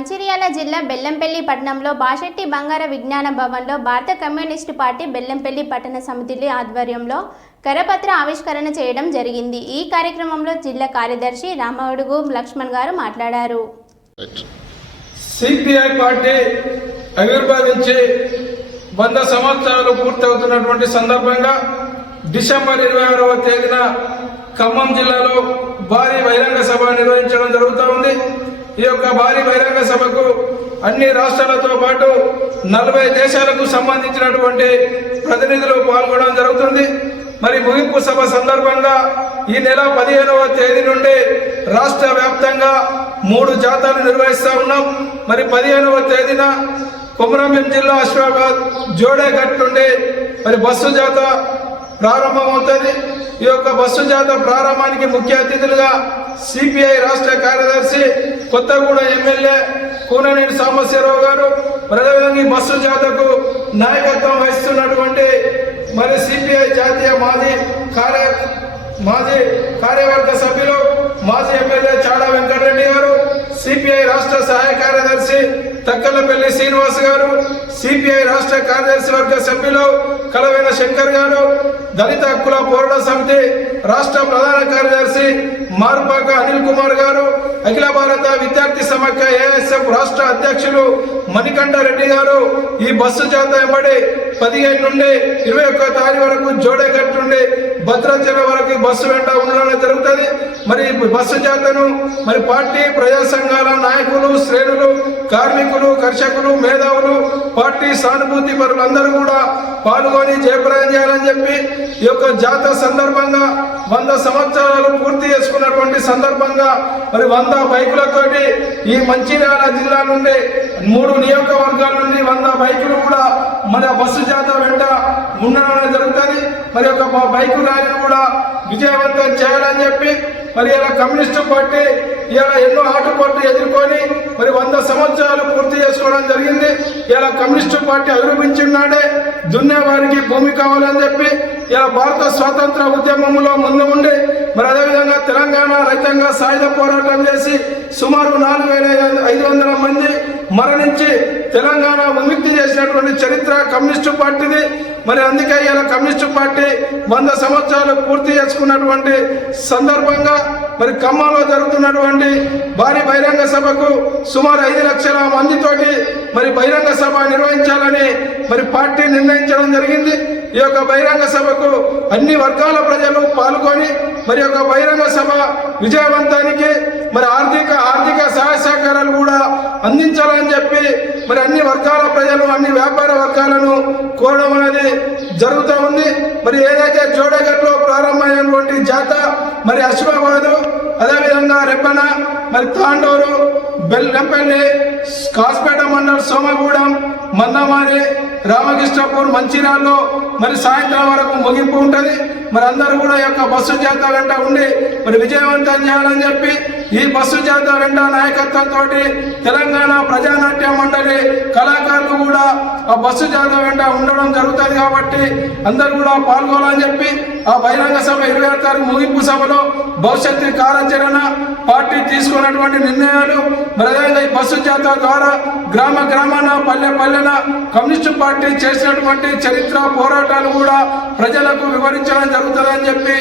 మంచిర్యాల జిల్లా బెల్లంపల్లి పట్టణంలో బాషెట్టి బంగార విజ్ఞాన భవన్లో భారత కమ్యూనిస్టు పార్టీ బెల్లంపల్లి పట్టణ సమితి ఆధ్వర్యంలో కరపత్ర ఆవిష్కరణ చేయడం జరిగింది. ఈ కార్యక్రమంలో జిల్లా కార్యదర్శి రామడుగు లక్ష్మణ్ గారు మాట్లాడారు. సిపిఐ పార్టీ ఆవిర్భావించి వంద సంవత్సరాలు పూర్తవుతున్నటువంటి సందర్భంగా డిసెంబర్ ఇరవై ఆరవ తేదీన ఖమ్మం జిల్లాలో భారీ బహిరంగ సభ నిర్వహించడం జరుగుతూ ఉంది. ఈ యొక్క భారీ బహిరంగ సభకు అన్ని రాష్ట్రాలతో పాటు నలభై దేశాలకు సంబంధించినటువంటి ప్రతినిధులు పాల్గొనడం జరుగుతుంది. మరి ముగింపు సభ సందర్భంగా ఈ నెల పదిహేనవ తేదీ నుండి రాష్ట్ర వ్యాప్తంగా మూడు జాతాలు నిర్వహిస్తా ఉన్నాం. మరి పదిహేనవ తేదీన కుమరంభీం జిల్లా అశ్వాబాద్ జోడేఘట్ నుండి మరి బస్సు జాత ప్రారంభమవుతుంది. ఈ యొక్క బస్సు జాత ప్రారంభానికి ముఖ్య అతిథులుగా సిపిఐ రాష్ట్ర కార్యదర్శి కొత్తగూడ ఎమ్మెల్యే కూననేని సాంబశివరావు గారు మరి అదేవిధంగా బస్సు జాతకు నాయకత్వం వహిస్తున్నటువంటి మరి సిపిఐ జాతీయ మాజీ కార్య మాజీ కార్యవర్గ సభ్యులు మాజీ ఎమ్మెల్యే చాడా వెంకటరెడ్డి గారు సిపిఐ రాష్ట్ర సహాయ కార్యదర్శి తక్కలపల్లి శ్రీనివాస్ గారు సిపిఐ రాష్ట్ర కార్యదర్శి వర్గ సభ్యులు కలవైన శంకర్ గారు దళిత హక్కుల పోరాట సమితి రాష్ట్ర ప్రధాన కార్యదర్శి మార్పాక అనిల్ కుమార్ గారు అఖిల భారత విద్యార్థి సమాఖ్య ఏఎస్ఎఫ్ రాష్ట్ర అధ్యక్షులు మణికంఠ రెడ్డి గారు ఈ బస్సు జాత వెంబడి పదిహేను నుండి ఇరవై ఒక్క తారీఖు వరకు జోడేఘట్ నుండి భద్రాచలం వరకు బస్సు వెంట ఉండడం జరుగుతుంది. మరి బస్సు జాతను మరి పార్టీ ప్రజా సంఘాల నాయకులు శ్రేణులు కార్మికులు కర్షకులు మేధావులు పార్టీ సానుభూతి పరులందరూ కూడా పాల్గొని జయప్రదం చేయాలని చెప్పి ఈ యొక్క జాతర సందర్భంగా వంద సంవత్సరాలు పూర్తి చేసుకున్నటువంటి సందర్భంగా మరి వంద బైకులతోటి ఈ మంచిర్యాల జిల్లా నుండి మూడు నియోజకవర్గాల నుండి వంద బైకులు కూడా మరి ఆ బస్సు జాత వెంట ఉండడం జరుగుతుంది. మరి ఒక బైకు ర్యాలీని కూడా విజయవంతం చేయాలని చెప్పి మరి ఇలా కమ్యూనిస్టు పార్టీ ఇలా ఎన్నో ఆటుపోట్లు ఎదుర్కొని మరి వంద సంవత్సరాలు పూర్తి చేసుకోవడం జరిగింది. ఇలా కమ్యూనిస్టు పార్టీ అభిరూపించినాడే దున్నే వారికి భూమి కావాలని చెప్పి ఇలా భారత స్వాతంత్ర ఉద్యమంలో ముందు ఉండి మరి అదేవిధంగా తెలంగాణ రైతాంగ సాయుధ పోరాటం చేసి సుమారు నాలుగు వేల ఐదు వందల మంది మరణించి తెలంగాణ విముక్తి చేసినటువంటి చరిత్ర కమ్యూనిస్టు పార్టీది. మరి అందుకే ఇలా కమ్యూనిస్టు పార్టీ వంద సంవత్సరాలు పూర్తి చేసుకున్నటువంటి సందర్భంగా మరి ఖమ్మంలో జరుగుతున్నటువంటి భారీ బహిరంగ సభకు సుమారు ఐదు లక్షల మందితోటి మరి బహిరంగ సభ నిర్వహించాలని మరి పార్టీ నిర్ణయించడం జరిగింది. ఈ యొక్క బహిరంగ సభకు అన్ని వర్గాల ప్రజలు పాల్గొని మరి యొక్క బహిరంగ సభ విజయవంతానికి మరి ఆర్థిక ఆర్థిక సహాయ సహకారాలు కూడా అందించాలని చెప్పి మరి అన్ని వర్గాల ప్రజలు అన్ని వ్యాపార వర్గాలను కోరడం అనేది జరుగుతూ ఉంది. మరి ఏదైతే జోడగట్లో ప్రారంభమైనటువంటి జాత మరి అశ్వాబాదు అదే రెబ్బన మరి తాండూరు బెల్లంపల్లి కాస్పేట మండలం సోమగూడెం మందమారి రామకృష్ణపూర్ మంచిర్యాలలో మరి సాయంత్రం వరకు ముగింపు ఉంటుంది. మరి అందరూ కూడా యొక్క బస్సు చేత వెంట ఉండి మరి విజయవంతం చేయాలని చెప్పి ఈ బస్సు జాత వెంట నాయకత్వంతో తెలంగాణ ప్రజానాట్య మండలి కళాకారులు కూడా ఆ బస్సు జాత వెంట ఉండడం జరుగుతుంది కాబట్టి అందరూ కూడా పాల్గొనాలని చెప్పి ఆ బహిరంగ సభ ఇరవై ఆరు తారీఖు ముగింపు సభలో భవిష్యత్తు కార్యాచరణ పార్టీ తీసుకున్నటువంటి నిర్ణయాలు ప్రధానంగా ఈ బస్సు జాతర ద్వారా గ్రామ గ్రామాన పల్లె పల్లెన కమ్యూనిస్టు పార్టీ చేసినటువంటి చరిత్ర పోరాటాలు కూడా ప్రజలకు వివరించడం జరుగుతుందని చెప్పి